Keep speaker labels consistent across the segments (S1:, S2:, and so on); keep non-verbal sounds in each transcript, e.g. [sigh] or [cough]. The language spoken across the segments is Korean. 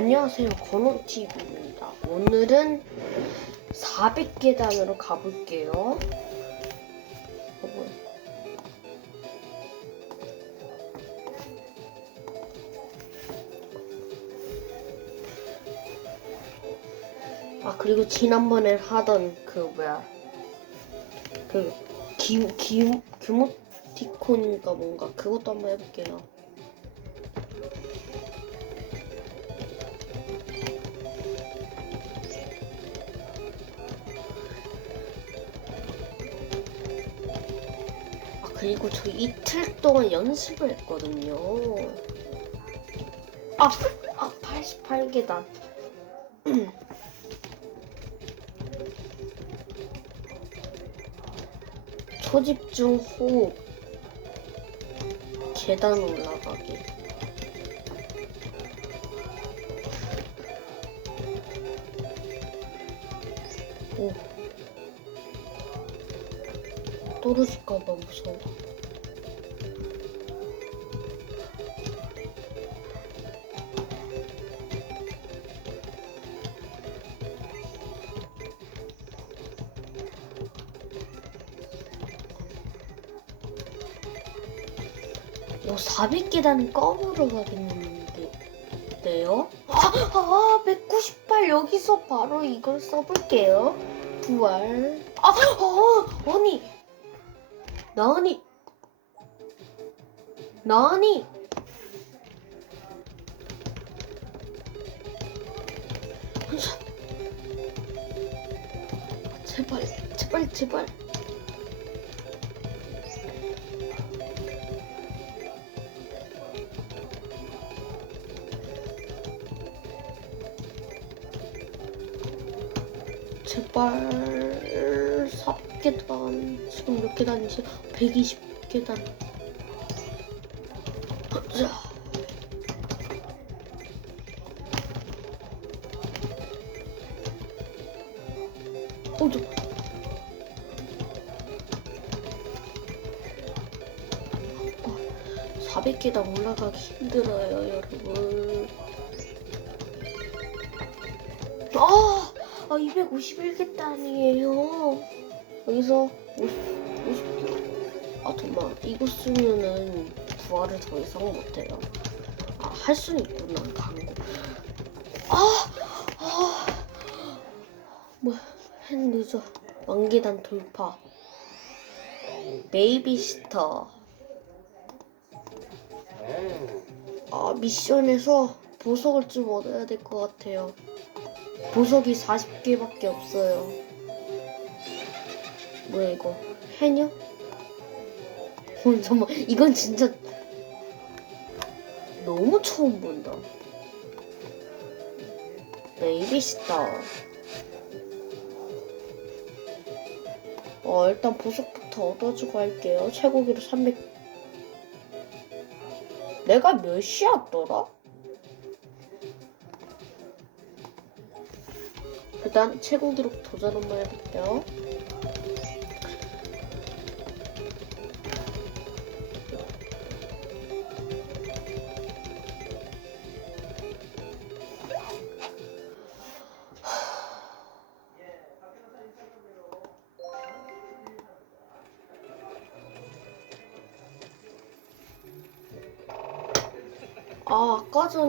S1: 안녕하세요. 건호TV입니다. 오늘은 400계단으로 가볼게요. 아, 그리고 지난번에 하던 그 뭐야. 그 기, 기, 규모티콘인가 뭔가 그것도 한번 해볼게요. 그리고 저 이틀 동안 연습을 했거든요. 아, 아 88계단. [clears throat] 초집중 호흡. 계단 올라가기. 떨어질까봐 무서워. 요 400계단 껌으로 가겠는데요? 아, 아, 198 여기서 바로 이걸 써볼게요. 부활. 아, 아, 아니. 나니. 나니. 제발, 제발, 제발. 제발 4계단 지금 몇 계단이지? 120계단 자 어, 저 400계단 올라가기 힘들어요, 여러분. 아! 아, 251계단이에요. 여기서 50, 50개. 아, 잠깐만. 이거 쓰면은 부활을 더 이상 못해요. 아, 할 수는 있구나, 광고. 아! 아! 뭐야, 했 늦어. 왕계단 돌파. 베이비시터. 아, 미션에서 보석을 좀 얻어야 될 것 같아요. 보석이 40개밖에 없어요. 뭐야 이거? 해녀? 어, 잠깐만 이건 진짜 너무 처음 본다. 베이비스타. 어 일단 보석부터 얻어주고 할게요. 최고기로 300. 내가 몇 시였더라? 일단 최고 기록 도전 한번 해볼게요.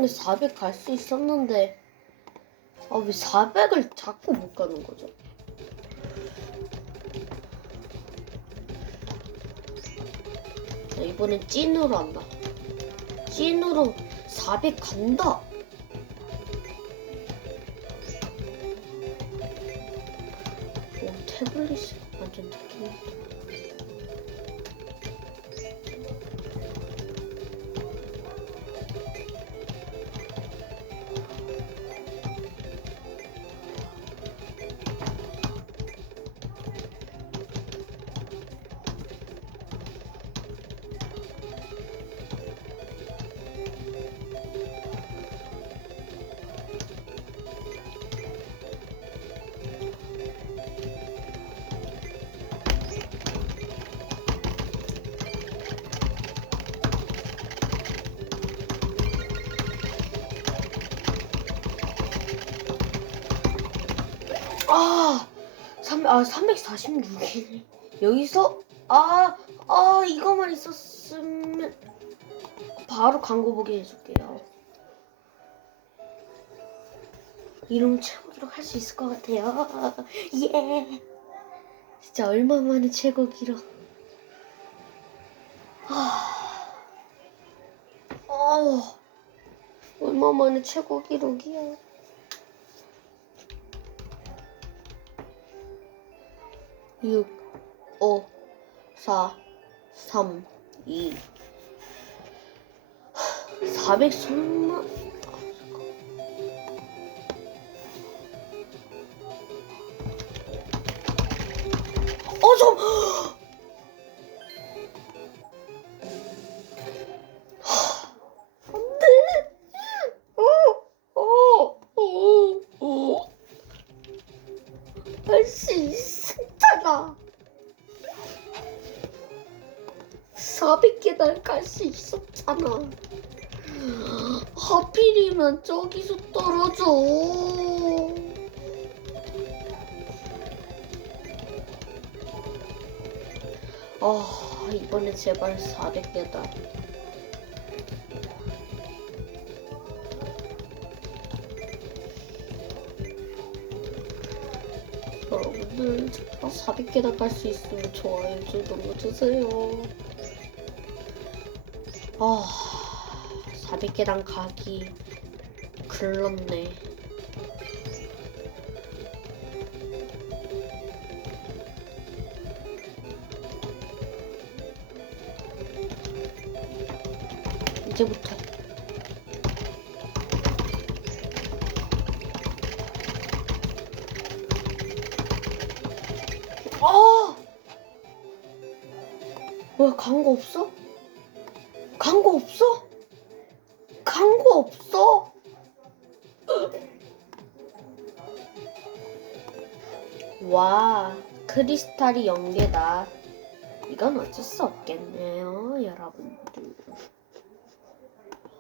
S1: 전에 400 갈 수 있었는데 아, 왜 400을 자꾸 못 가는 거죠? 자, 이번엔 찐으로 한다. 찐으로 400 간다. 오, 태블릿이 완전 느낌 아 346이네. 여기서 아, 아 이거만 있었으면 바로 광고 보게 해줄게요. 이러면 최고 기록 할 수 있을 것 같아요. [laughs] 예. 진짜 얼마만에 최고 기록. 아, 어, 얼마만에 최고 기록이야. 육, 오, 사, 삼, 이. 400 설마? 어, 좀! 하필이면 저기서 떨어져. 아, 이번에 제발 400계단. 여러분들, 400계단 갈수 있으면 좋아요 좀 눌러주세요. 아, 400계단 가기 글렀네. 이제부터. 아! 뭐야, 광고 없어? 광고 없어? 광고 없어? 와, 크리스탈이 연계다. 이건 어쩔 수 없겠네요, 여러분들.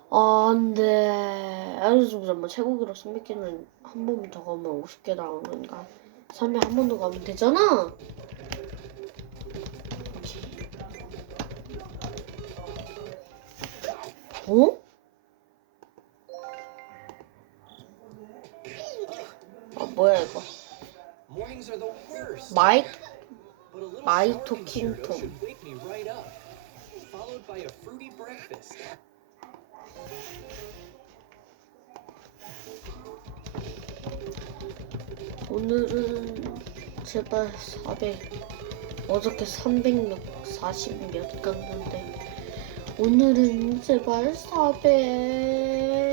S1: 아, 안 돼. 아니, 잠깐만. 최고기로 300개는 한 번 더 가면 50개 나오는 거니까. 300한번 더 가면 되잖아? 어? 뭐야, 이거. 마이,
S2: a fruity breakfast.
S1: 오늘은 제발 400. 어저께 300몇, 40몇 갔는데. 오늘은 제발 400.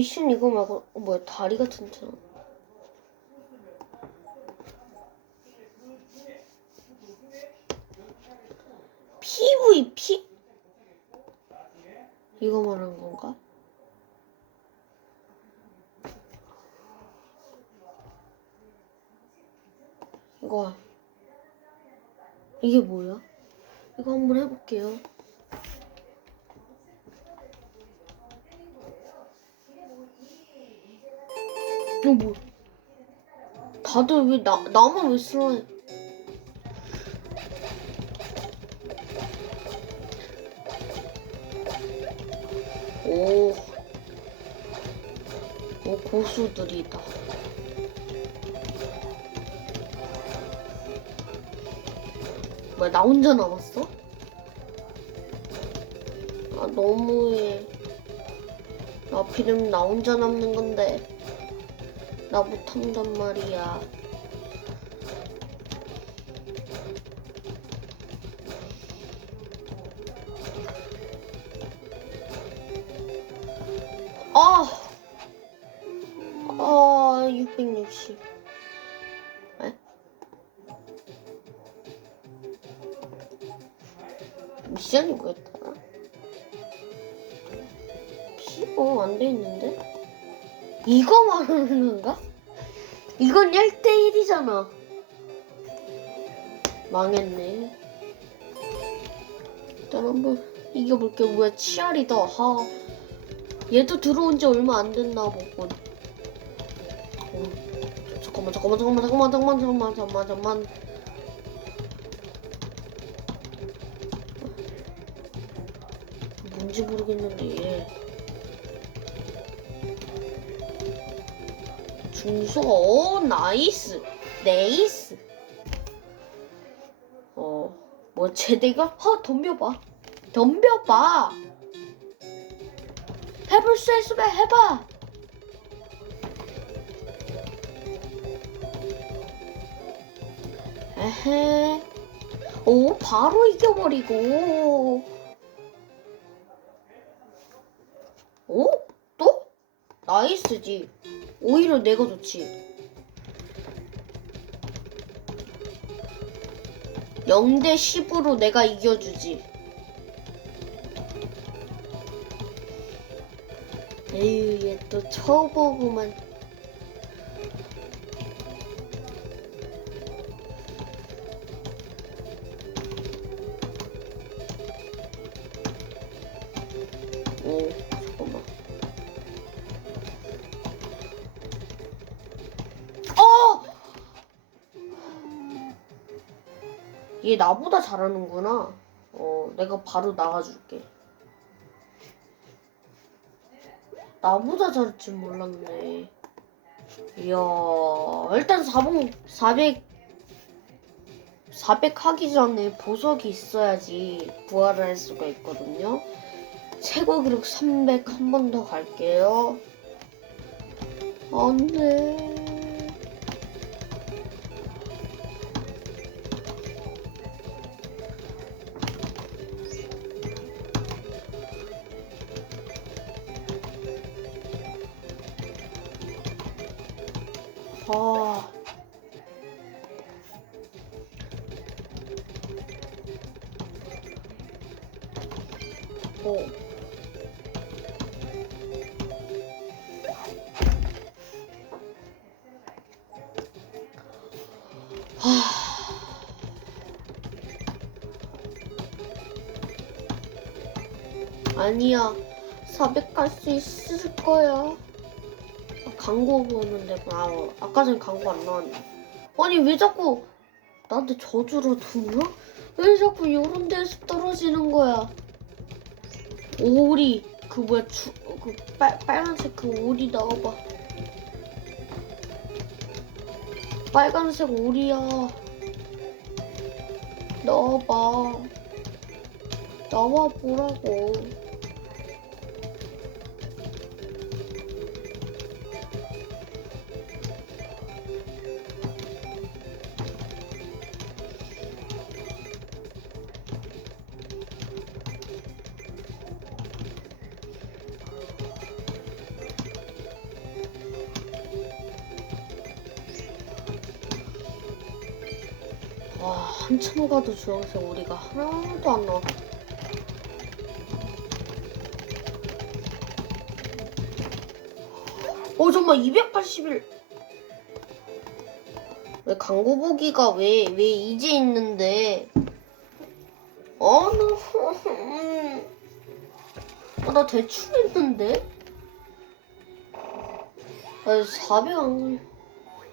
S1: 미션 이거 말고, 어, 뭐야, 다리 같은 거. PVP? 이거 말하는 건가? 이거, 이게 뭐야? 이거 한번 해볼게요. 이거 뭐? 다들 왜 나, 나만 왜 슬라임? 오. 오, 고수들이다. 뭐야, 나 혼자 남았어? 아, 너무해. 하필이면 나 혼자 남는 건데. 나 못한단 말이야. 그러는 건가? 이건 1대1이잖아. 망했네. 일단 한번 이겨볼게. 뭐야, 치아리다. 하. 얘도 들어온 지 얼마 안 됐나 보군. 어, 잠깐만, 잠깐만, 잠깐만, 잠깐만, 잠깐만, 잠깐만, 잠깐만, 잠깐만. 뭔지 모르겠는데, 얘. 중소, 오, 나이스. 네이스. 어, 뭐, 제대가? 허, 덤벼봐. 덤벼봐. 해볼 수 있으면 해봐. 에헤. 오, 바로 이겨버리고. 오? 또? 나이스지. 오히려 내가 좋지. 0대 10으로 내가 이겨주지. 에휴, 얘 또 쳐보고만. 나보다 잘하는구나. 어, 내가 바로 나가줄게. 나보다 잘할 줄 몰랐네. 이야, 일단 4봉, 400, 400 하기 전에 보석이 있어야지 부활을 할 수가 있거든요. 최고 기록 300 한 번 더 갈게요. 안 돼. 아니야. 400 갈 수 있을 거야. 광고 보는데 아 아까 전에 광고 안 나왔네. 아니 왜 자꾸 나한테 저주를 두냐? 왜 자꾸 이런 데서 떨어지는 거야? 오리 그 뭐야 주, 그 빨, 빨간색 그 오리 나와봐. 빨간색 오리야. 나와봐. 나와 보라고. 가도 주황색 오리가 하나도 안 나와. 어 정말 281. 왜 광고 보기가 왜 왜 이제 있는데? 어, 나, [laughs] 어, 나 대충 했는데? 아, 400 안,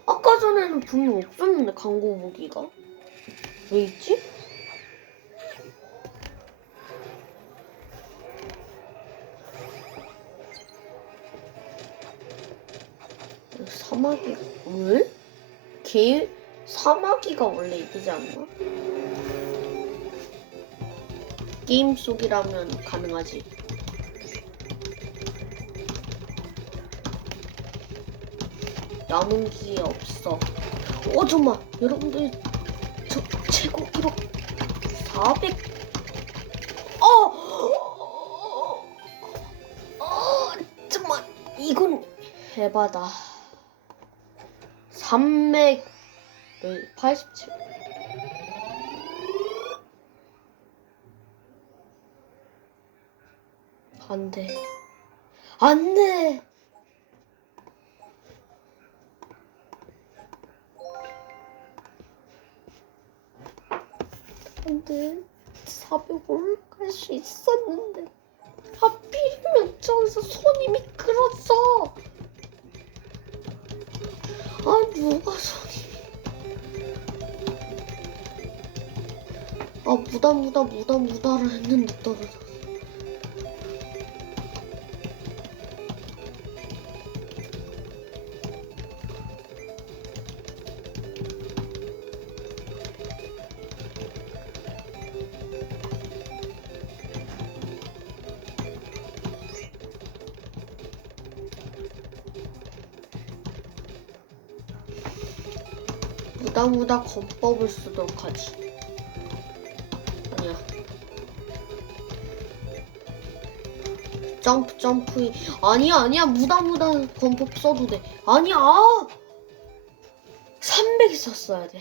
S1: 아까 전에는 분명 없었는데, 광고 보기가. 왜 있지? 사마귀 왜? 개 사마귀가 원래 이기지 않나? 게임 속이라면 가능하지. 남은 기회 없어. 어 잠만 여러분들 저 최고 기록 400. 어! 어! 잠만 이건 해바다. 387. 안 돼. 안 돼! 안 돼. 400 올라갈 수 있었는데. 하필이면 저기서 손이 미끄러져. 아, 누가 손이. 아, 무다, 무다, 무다, 무다를 했는데 떨어졌어. 무다무다 건법을 쓰도록 하지. 아니야. 점프 점프 아니야 아니야 무다무다 건법 써도 돼. 아니야. 300에 썼어야 돼.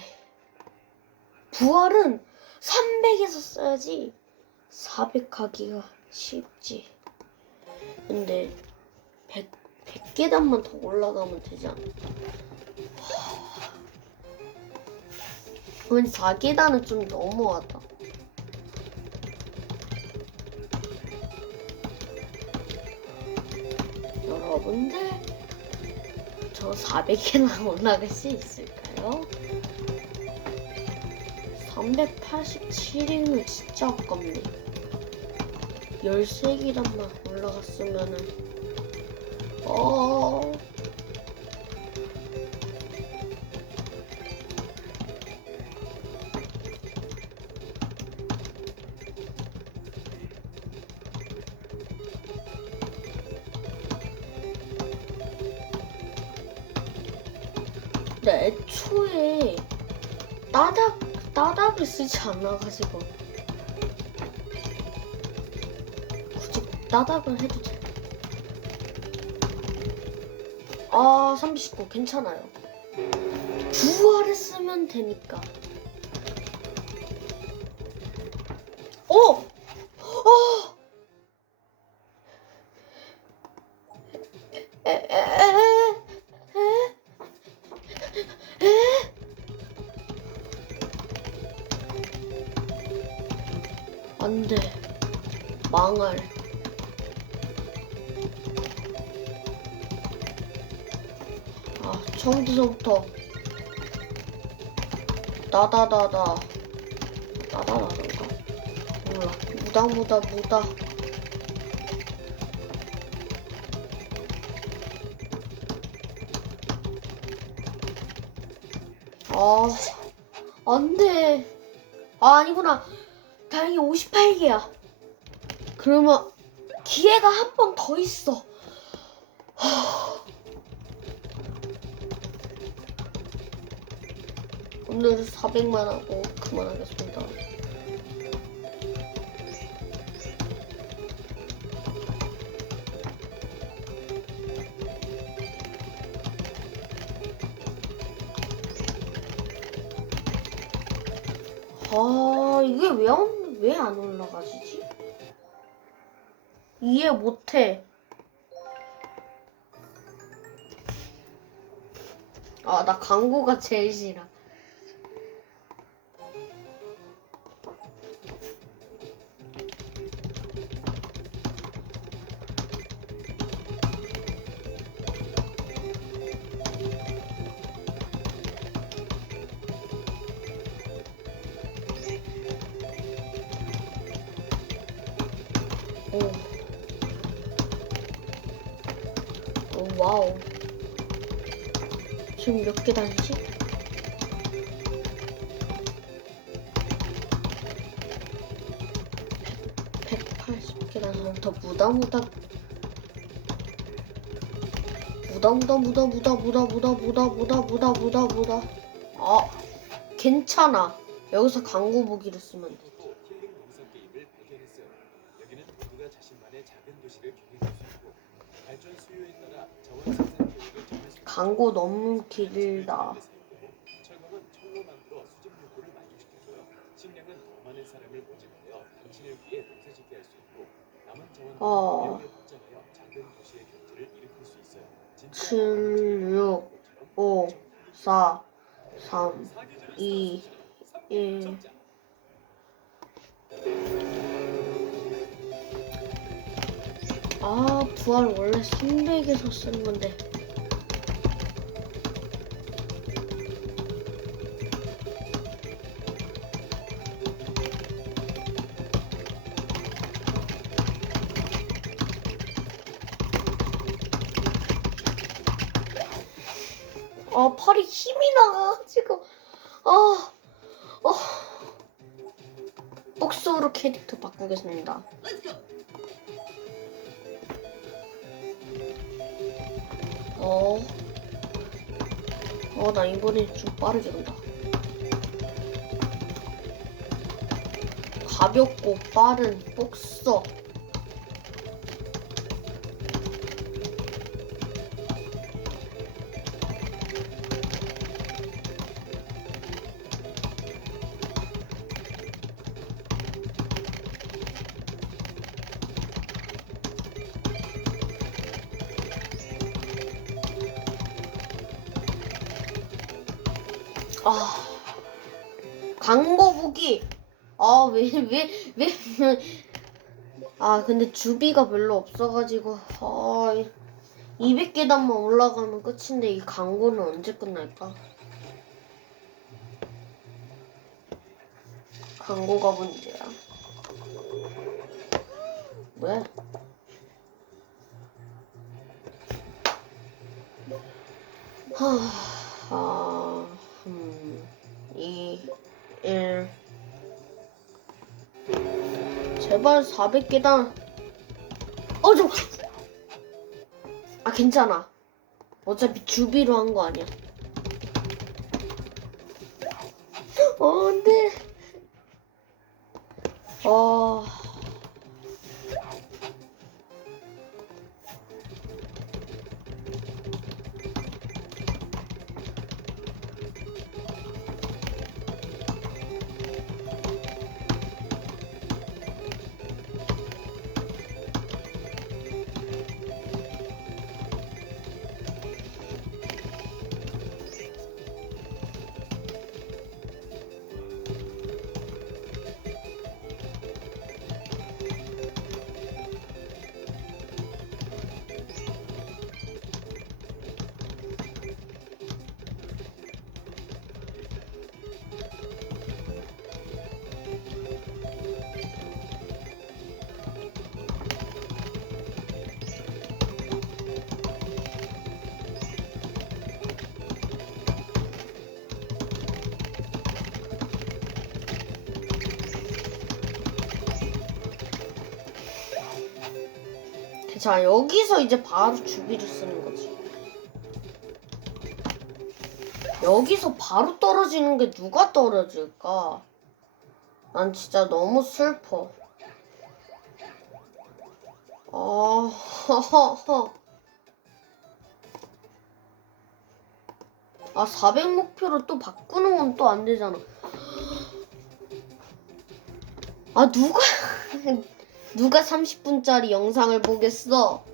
S1: 부활은 300에서 써야지 400 하기가 쉽지. 근데 100, 100계단만 더 올라가면 되지 않아? 그건 4계단은 좀 너무하다. 여러분들, 저 400계단 올라갈 수 있을까요? 387이면 진짜 아깝네. 13계단만 올라갔으면은, 어, 쓰지 않아가지고 굳이 따닥을 해도 돼. 아 39 괜찮아요. 부활을 쓰면 되니까. 아, 처음부터 나다다다. 나다나다인가? 몰라. 무다, 무다, 무다. 아, 안 돼. 아, 아니구나. 다행히 58개야. 그러면 기회가 한 번 더 있어. 오늘 400만 하고 그만하겠습니다. 아 이게 왜안왜안 올라가지지? 이해 못해. 아 나 광고가 제일 싫어. 오. 오, 와우. 지금 몇 계단이지? 더 무다무다 무다무다 무다무다 무다무다 무다무다 무다무다 무다 아 괜찮아 여기서 광고 보기를 쓰면 돼
S2: 일으킬 수 있어요. 진짜
S1: 7, 6, 5, 4, 3, 2, 1. 아, 부활 원래 300에서 쓰는 건데. 힘이 나, 지금. 아, 어. 복수로 캐릭터 바꾸겠습니다. 어. 어, 나 이번에 좀 빠르게 간다. 가볍고 빠른 복서. 아, 왜, 왜, 왜. 아, 근데 주비가 별로 없어가지고. 아, 200계단만 올라가면 끝인데 이 광고는 언제 끝날까? 광고가 문제야. 왜? 하, 아, 음, 2, 1. 제발 400계단. 어, 저. 아, 괜찮아. 어차피 주비로 한 거 아니야. 어, 안 돼. 어. 자, 여기서 이제 바로 주비를 쓰는 거지. 여기서 바로 떨어지는 게 누가 떨어질까? 난 진짜 너무 슬퍼. 아, 허허허. [laughs] 아, 400 목표로 또 바꾸는 건 또 안 되잖아. 아, 누가, [laughs] 누가 30분짜리 영상을 보겠어?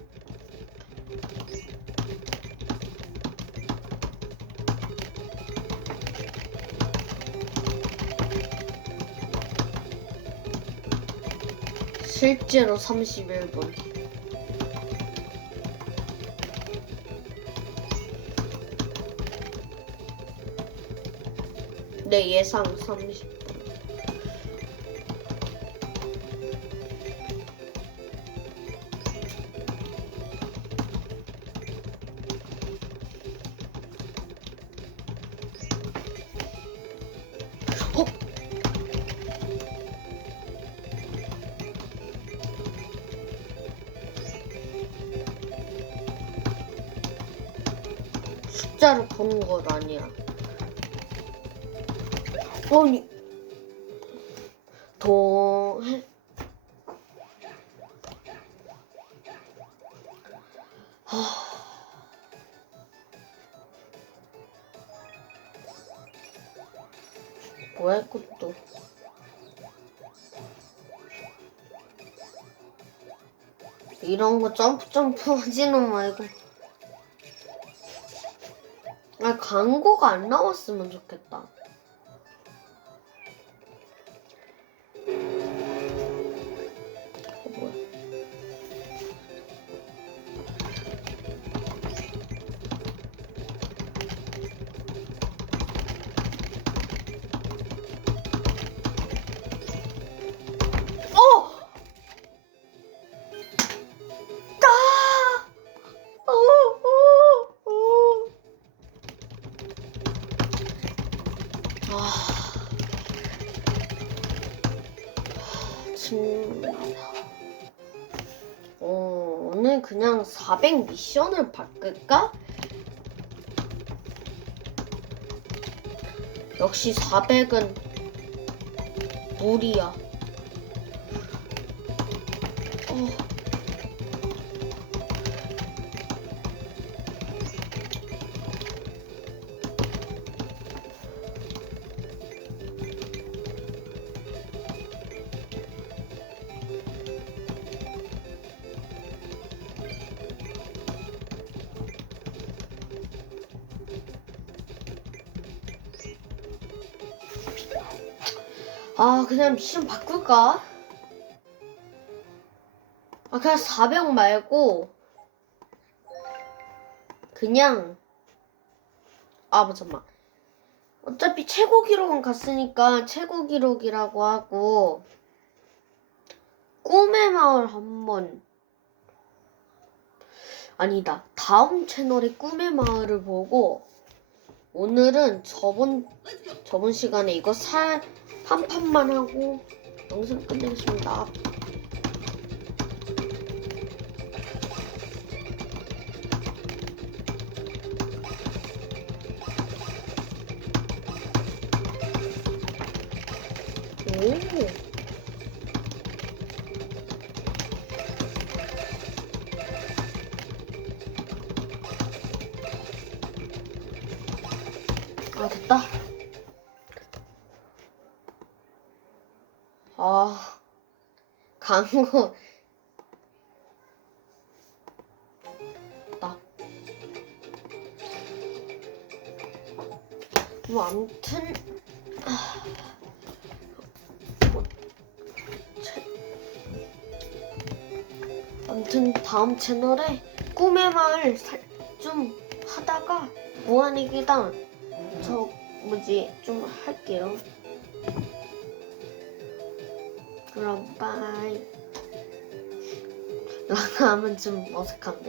S1: 실제로 31분. 내 예상 30 숫자를 보는 것 아니야. 아니, 동, 뭐야 이것도. 이런 거 점프 점프 하지는 말고 광고가 안 나왔으면 좋겠다 그냥 400 미션을 바꿀까? 역시 400은 무리야. 아, 그냥 미션 바꿀까? 아, 그냥 400 말고, 그냥, 아, 뭐, 잠깐만. 어차피 최고 기록은 갔으니까 최고 기록이라고 하고, 꿈의 마을 한 번. 아니다. 다음 채널의 꿈의 마을을 보고, 오늘은 저번, 저번 시간에 이거 살, 한 판만 하고 영상 끝내겠습니다. 오. 아 됐다. 아, 광고. 나. 뭐, 암튼. 아, 뭐, 채- 암튼, 다음 채널에 꿈의 마을 살, 좀 하다가 무한의기당 저, 뭐지, 좀 할게요. 그럼 빠이. [laughs] 라가 하면 좀 어색한데